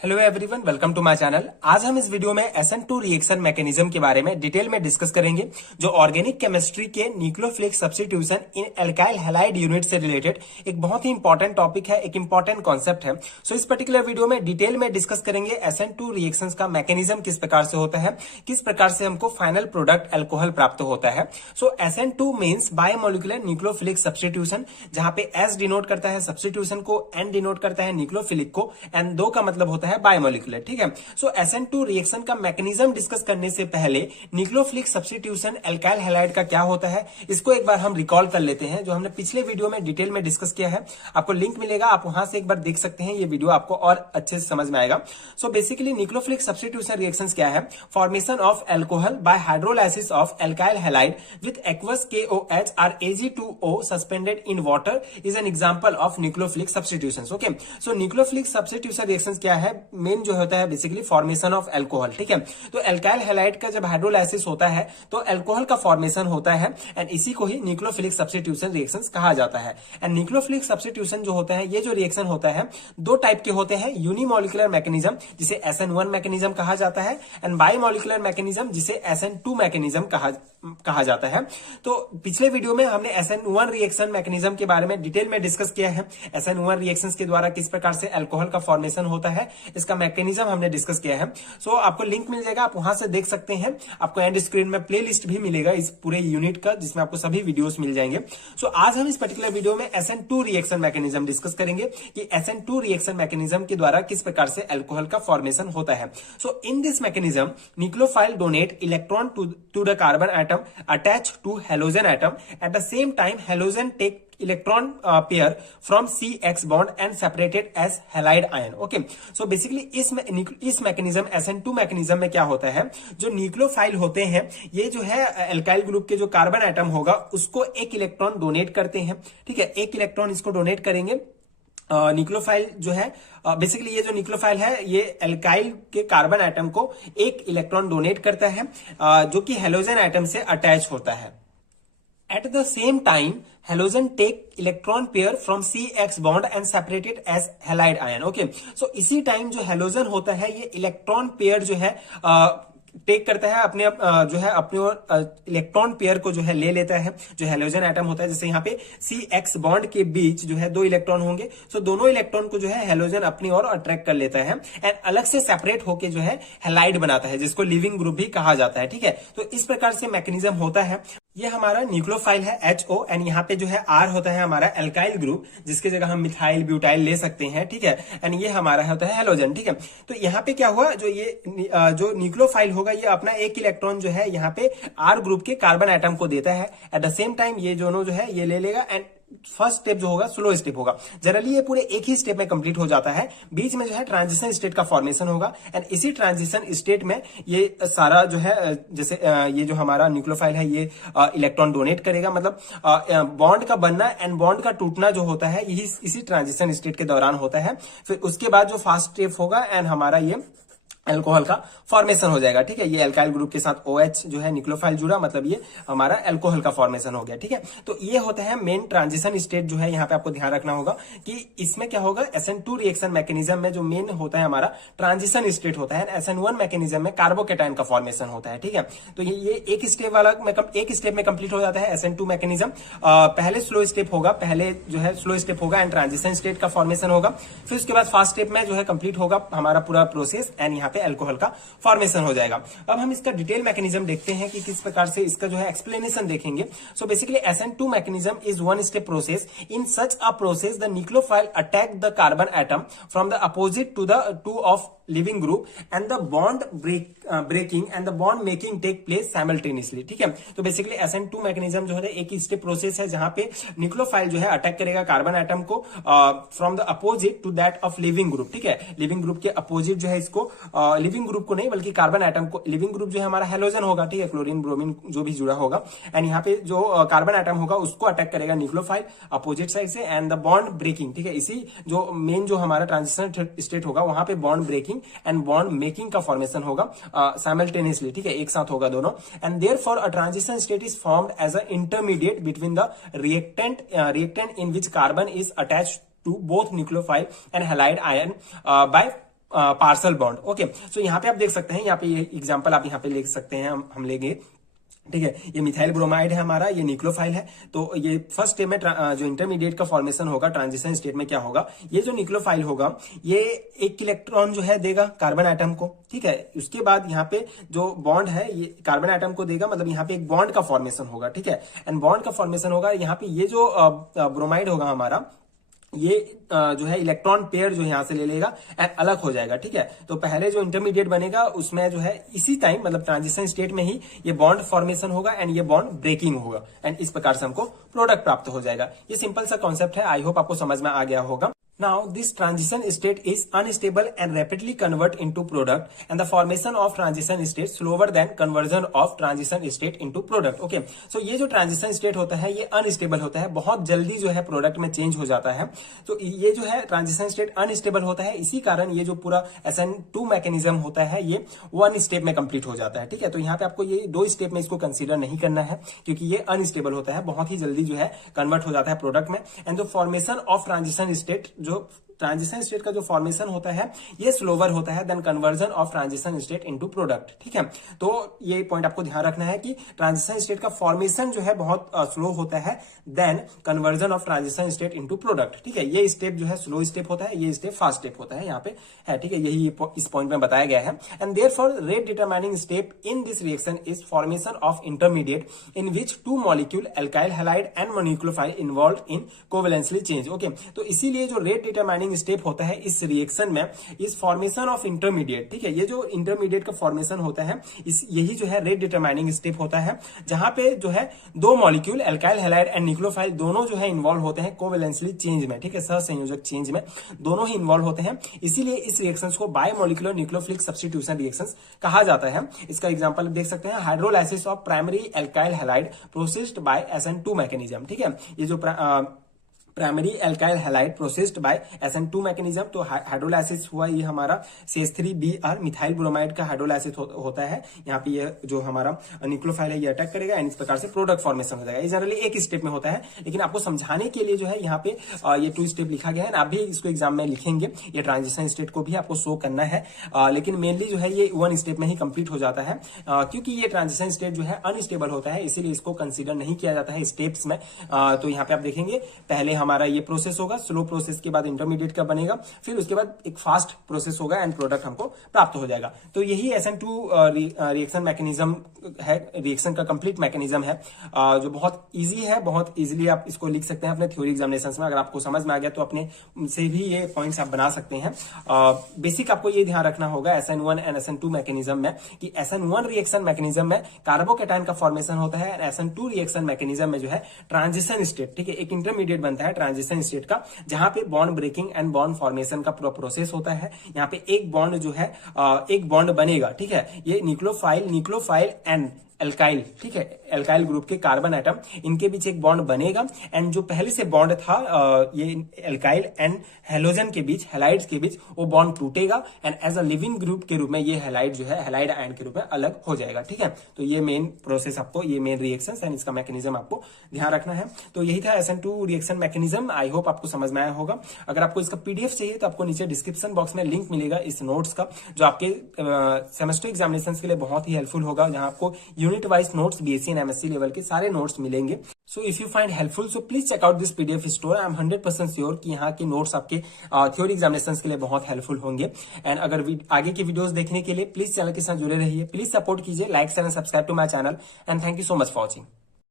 Hello everyone, welcome to my channel. आज हम इस वीडियो में SN2 रिएक्शन मैकेनिज्म के बारे में डिटेल में डिस्कस करेंगे, जो ऑर्गेनिक केमिस्ट्री के न्यूक्लियोफिलिक सब्स्टिट्यूशन इन एल्काइल हैलाइड यूनिट से रिलेटेड एक बहुत ही इंपॉर्टेंट टॉपिक है, एक इंपॉर्टेंट कॉन्सेप्ट है। सो इस पर्टिकुलर वीडियो में डिटेल में डिस्कस करेंगे SN2 रिएक्शंस का मैकेनिज्म किस प्रकार से होता है, किस प्रकार से हमको फाइनल प्रोडक्ट एल्कोहल प्राप्त होता है। सो SN2 means biomolecular nucleophilic substitution, जहां पे S डिनोट करता है सब्स्टिट्यूशन को, N डिनोट करता है न्यूक्लियोफिलिक को, एंड 2 का मतलब होता है बायोमोलिकुलर। ठीक है। सो SN2 रिएक्शन का मैकेनिज्म डिस्कस करने से पहले न्यूक्लियोफिलिक सब्स्टिट्यूशन एल्काइल हैलाइड का क्या होता है, इसको एक बार हम रिकॉल कर लेते हैं, जो हमने पिछले वीडियो में डिटेल में डिस्कस किया है। आपको लिंक मिलेगा, आप वहां से एक बार देख सकते हैं, ये वीडियो आपको और अच्छे से समझ में आएगा। So basically nucleophilic substitution reactions क्या है? Formation of alcohol bye hydrolysis of alkyl halide with aqueous KOH or Ag2O suspended in water is an example of nucleophilic substitutions. Okay, so nucleophilic substitution reactions क्या है? Main जो होता है basically formation of alcohol. ठीक है। तो alkyl halide का जब हाइड्रोलाइसिस होता है तो एल्कोहल का फॉर्मेशन होता है, एंड इसी को ही न्यूक्लियोफिलिक सब्स्टिट्यूशन रिएक्शंस कहा जाता है। एंड न्यूक्लियोफिलिक सब्स्टिट्यूशन जो होता है, ये जो रिएक्शन होता है, 2 टाइप के होते हैं। यूनिमोलिकुलर मैकेनिज्म, जिसे SN1 मैकेनिज्म कहा जाता है, एंड बायोमोलिकुलर मैकेनिज्म, जिसे SN2 मैकेनिज्म कहा जाता है। तो पिछले वीडियो में हमने SN1 रिएक्शन मैकेनिज्म के बारे में डिटेल में डिस्कस किया है। SN1 रिएक्शंस के द्वारा किस प्रकार से अल्कोहल का फॉर्मेशन होता है, इसका मैकेनिज्म हमने डिस्कस किया है। सो आपको लिंक मिल जाएगा, आप वहां से देख सकते हैं। आपको एंड स्क्रीन में प्लेलिस्ट भी मिलेगा इस पूरे यूनिट का, जिसमें आपको सभी वीडियोस मिल जाएंगे। सो आज हम इस पर्टिकुलर वीडियो में SN2 रिएक्शन मैकेनिज्म डिस्कस करेंगे कि SN2 रिएक्शन मैकेनिज्म के द्वारा किस प्रकार से अल्कोहल का फॉर्मेशन होता है। So in this mechanism nucleophile donate electron to the carbon atom attached to halogen atom. At the same time, halogen take electron pair from CX bond and separated as halide ion. Okay, so basically इस mechanism SN2 mechanism में क्या होता है, जो nucleophile होते हैं, ये जो है एल्काइल ग्रुप के जो कार्बन एटम होगा उसको एक इलेक्ट्रॉन डोनेट करते हैं। ठीक है, एक इलेक्ट्रॉन इसको डोनेट करेंगे। न्यूक्लियोफाइल जो है बेसिकली ये जो न्यूक्लियोफाइल है, ये एल्काइल के कार्बन एटम को एक इलेक्ट्रॉन डोनेट करता है, जो कि हेलोजन एटम से अटैच होता है। At the same time, halogen take electron pair from CX bond and separated as halide ion. Okay, so इसी टाइम जो हेलोजन होता है, ये इलेक्ट्रॉन पेयर जो है टेक करता है अपने जो है अपने और इलेक्ट्रॉन पेयर को जो है ले लेता है। जो हेलोजन एटम होता है, जैसे यहाँ पे CX बॉन्ड के बीच जो है 2 इलेक्ट्रॉन होंगे, सो दोनों इलेक्ट्रॉन को जो है हेलोजन अपनी ओर अट्रैक्ट कर लेता है, एंड अलग से सेपरेट होके जो है हैलाइड बनाता है, जिसको लिविंग ग्रुप भी कहा जाता है। ठीक है, तो इस प्रकार से मैकेनिज्म होता है। ये हमारा न्यूक्लियोफाइल है HO, एंड यहाँ पे जो है R होता है हमारा एल्काइल ग्रुप, जिसके जगह हम मिथाइल ब्यूटाइल ले सकते हैं। ठीक है, एंड ये हमारा होता है हेलोजन। ठीक है, तो यहाँ पे क्या हुआ, जो ये जो न्यूक्लियोफाइल होगा, ये अपना एक इलेक्ट्रॉन जो है यहाँ पे R ग्रुप के कार्बन एटम को देता है। एट द सेम टाइम ये दोनों जो है ये ले लेगा, एंड फर्स्ट स्टेप जो होगा स्लो स्टेप होगा। जनरली ये पूरे एक ही स्टेप में कंप्लीट हो जाता है, बीच में जो है ट्रांजिशन स्टेट का फॉर्मेशन होगा, एंड इसी ट्रांजिशन स्टेट में ये सारा जो है जैसे ये जो हमारा न्यूक्लियोफाइल है, ये इलेक्ट्रॉन डोनेट करेगा। मतलब बॉन्ड का बनना एंड बॉन्ड का टूटना जो होता है, यही इसी ट्रांजिशन स्टेट के दौरान होता है। फिर उसके बाद जो फास्ट स्टेप होगा, एंड हमारा ये अल्कोहल का फॉर्मेशन हो जाएगा। ठीक है, ये एल्काइल ग्रुप के साथ OH जो है न्यूक्लियोफाइल जुड़ा, मतलब ये हमारा अल्कोहल का फॉर्मेशन हो गया। ठीक है, तो ये होता है मेन ट्रांजिशन स्टेट जो है। यहाँ पे आपको ध्यान रखना होगा कि इसमें क्या होगा, SN2 रिएक्शन मैकेनिज्म में जो मेन होता है हमारा ट्रांजिशन स्टेट होता है, SN1 मैकेनिज्म में कार्बोकेटाइन का फॉर्मेशन होता है। ठीक है, तो ये एक स्टेप वाला एक स्टेप में कंप्लीट हो जाता है SN2 मैकेनिज्म। पहले स्लो स्टेप होगा, पहले जो है स्लो स्टेप होगा एंड ट्रांजिशन स्टेट का फॉर्मेशन होगा। फिर उसके बाद फास्ट स्टेप में जो है कंप्लीट होगा हमारा पूरा प्रोसेस, एंड यहाँ अल्कोहल का फॉर्मेशन हो जाएगा। अब हम इसका डिटेल मैकेनिज्म देखते हैं कि किस प्रकार से इसका जो है एक्सप्लेनेशन देखेंगे। So basically SN2 mechanism is one step process. In such a process the nucleophile attack the carbon atom from the opposite to the to of leaving group, and the bond breaking and the bond making take place simultaneously. ठीक है, तो basically SN2 mechanism जो है एक step process है, जहां पे nucleophile जो है अटैक करेगा कार्बन एटम को from the opposite to that of leaving group. ठीक है, लिविंग ग्रुप के अपोजिट जो है इसको लिविंग ग्रुप को नहीं बल्कि कार्बन एटम को, लिविंग ग्रुप जो है हमारा हेलोजन होगा। ठीक है, क्लोरीन ब्रोमीन जो भी जुड़ा होगा, एंड यहाँ पे जो कार्बन एटम होगा उसको अटैक करेगा न्यूक्लियोफाइल अपोजिट साइड से, एंड द बॉन्ड ब्रेकिंग। ठीक है, इसी जो मेन जो हमारा ट्रांजिशन स्टेट होगा, वहां पे bond breaking and bond making का फॉर्मेशन होगा साइमल्टेनियसली। ठीक है, एक साथ होगा दोनों, and therefore a transition state is formed as a intermediate between the reactant in which carbon is attached to both nucleophile and halide ion by partial bond. Okay, so यहाँ पे आप देख सकते हैं, यहाँ पे ये एग्जांपल आप यहाँ पे लिख सकते हैं, हम लेंगे, ठीक है। ये मिथाइल ब्रोमाइड है हमारा, ये न्यूक्लियोफाइल है। तो ये फर्स्ट स्टेप में जो इंटरमीडिएट का फॉर्मेशन होगा ट्रांजिशन स्टेट में क्या होगा, ये जो न्यूक्लियोफाइल होगा ये एक इलेक्ट्रॉन जो है देगा कार्बन एटम को, ठीक है। उसके बाद यहाँ पे जो बॉन्ड है ये कार्बन एटम को देगा, मतलब यहाँ पे एक बॉन्ड का फॉर्मेशन होगा, ठीक है। एंड बॉन्ड का फॉर्मेशन होगा, यहाँ पे ये जो ब्रोमाइड होगा हमारा, ये जो है इलेक्ट्रॉन पेयर जो यहां से ले लेगा एंड अलग हो जाएगा, ठीक है। तो पहले जो इंटरमीडिएट बनेगा उसमें जो है इसी टाइम, मतलब ट्रांजिशन स्टेट में ही ये बॉन्ड फॉर्मेशन होगा एंड ये बॉन्ड ब्रेकिंग होगा एंड इस प्रकार से हमको प्रोडक्ट प्राप्त हो जाएगा। ये सिंपल सा कॉन्सेप्ट है, आई होप आपको समझ में आ गया होगा। Now, this transition state is unstable and rapidly convert into product, and the formation of transition state slower than conversion of transition state into product. Okay, so ये जो transition state होता है ये unstable होता है, बहुत जल्दी जो है product में change हो जाता है। तो ये जो है transition state unstable होता है, इसी कारण ये जो पूरा SN2 mechanism होता है ये 1 स्टेप में कंप्लीट हो जाता है, ठीक है। तो यहाँ पे आपको ये 2 स्टेप में इसको कंसीडर नहीं करना है, क्योंकि ये अनस्टेबल होता है, बहुत ही जल्दी जो है कन्वर्ट हो जाता है प्रोडक्ट में। And the formation of transition state, जो ट्रांजिशन स्टेट का जो फॉर्मेशन होता है ये स्लोवर होता है then conversion of transition state into product, ठीक है। तो ये पॉइंट आपको ध्यान रखना है कि ट्रांजिशन स्टेट का फॉर्मेशन जो है बहुत स्लो होता है then conversion of transition state into product, ठीक है। ये स्टेप जो है स्लो स्टेप होता है, ये स्टेप फास्ट स्टेप होता है यहाँ पे है, ठीक है। यही इस पॉइंट में बताया गया है। And therefore rate determining step in this reaction is formation of intermediate in which 2 molecule alkyl halide and mononucleophile involve in covalently change. Okay, तो इसीलिए जो रेट डिटरमाइनिंग स्टेप होता है इस रिएक्शन में इस फॉर्मेशन ऑफ इंटरमीडिएट, ठीक है। ये जो इंटरमीडिएट का फॉर्मेशन होता है यही जो है रेट डिटरमाइनिंग स्टेप होता है, जहां पे जो है 2 molecule alkyl halide and nucleophile दोनों जो है इन्वॉल्व होते हैं कोवेलेंसली चेंज में, ठीक है। सहसंयोजक चेंज में दोनों ही इन्वॉल्व होते हैं, इसीलिए इस रिएक्शंस को बायोमोलिकुलर न्यूक्लियोफिलिक सब्स्टिट्यूशन रिएक्शंस कहा जाता है। इसका एग्जांपल देख सकते हैं, hydrolysis of primary alkyl halide processed bye SN2 mechanism, ठीक है। ये जो primary alkyl halide processed bye SN2 mechanism, तो हाइड्रोलाइसिस हुआ ये हमारा CH3Br मिथाइल ब्रोमाइड का हाइड्रोलाइसिस होता है। यहाँ पे ये जो हमारा न्यूक्लियोफाइल है ये अटैक करेगा एंड इस प्रकार से प्रोडक्ट फॉर्मेशन हो जाएगा। ये जनरली एक स्टेप में होता है, लेकिन आपको समझाने के लिए जो है यहाँ पे ये 2 स्टेप लिखा गया है। आप भी इसको एग्जाम में लिखेंगे, ये ट्रांजिशन स्टेट को भी आपको शो करना है, लेकिन मेनली जो है ये 1 स्टेप में ही कंप्लीट हो जाता है, क्योंकि ये ट्रांजिशन स्टेट जो है अनस्टेबल होता है, इसीलिए इसको कंसिडर नहीं किया जाता है स्टेप्स में। तो यहाँ पे आप देखेंगे पहले हमारा ये प्रोसेस होगा, स्लो प्रोसेस के बाद इंटरमीडिएट का बनेगा, फिर उसके बाद एक फास्ट प्रोसेस होगा एंड प्रोडक्ट हमको प्राप्त हो जाएगा। तो यही SN2 रिएक्शन मैकेनिज्म है, रिएक्शन का कंप्लीट मैकेनिज्म है, जो बहुत इजी है, बहुत इजीली आप इसको लिख सकते हैं अपने थ्योरी एग्जामिनेशन में। अगर आपको समझ में आ गया तो अपने से भी ये पॉइंट्स आप बना सकते हैं। बेसिक आपको ये ध्यान रखना होगा SN1 एंड SN2 मैकेनिज्म में कि SN1 रिएक्शन मैकेनिज्म में कार्बोकेटाइन का फॉर्मेशन होता है एंड SN2 रिएक्शन मैकेनिज्म में जो है ट्रांजिशन स्टेट, ठीक है, एक इंटरमीडिएट बनता है ट्रांजिशन स्टेट का, जहां पे bond breaking and bond formation का पूरा प्रोसेस होता है। यहाँ पे एक बॉन्ड जो है एक बॉन्ड बनेगा, ठीक है। ये न्यूक्लियोफाइल एंड एल्काइल, ठीक है, एल्काइल ग्रुप के कार्बन एटम, इनके बीच एक बॉन्ड बनेगा एंड जो पहले से बॉन्ड था ये एल्काइल एंड हेलोजन के बीच, हैलाइड्स के बीच, वो बॉन्ड टूटेगा and as a leaving group के रूप में ये हैलाइड जो है हैलाइड आयन के रूप में अलग हो जाएगा, ठीक है। तो ये मेन प्रोसेस आपको, ये मेन रिएक्शंस एंड इसका मैकेनिज्म आपको ध्यान रखना है। तो यही था SN2 reaction mechanism. I hope आपको समझ में आया होगा। अगर आपको इसका PDF चाहिए तो आपको नीचे डिस्क्रिप्शन बॉक्स में लिंक मिलेगा इस नोट्स का, जो आपके सेमेस्टर एग्जामिनेशन के लिए बहुत ही हेल्पफुल होगा, जहां आपको unit wise notes BSc and MSc level के सारे नोट्स मिलेंगे। So if you find helpful so please check out this PDF store. I am 100% sure कि यहाँ के नोट्स आपके थ्योरी एग्जामिनेशन के लिए बहुत हेल्पफुल होंगे। एंड अगर आगे की वीडियोस देखने के लिए प्लीज चैनल के साथ जुड़े रहिए, प्लीज सपोर्ट कीजिए, like share and subscribe to my channel and thank you so much for watching.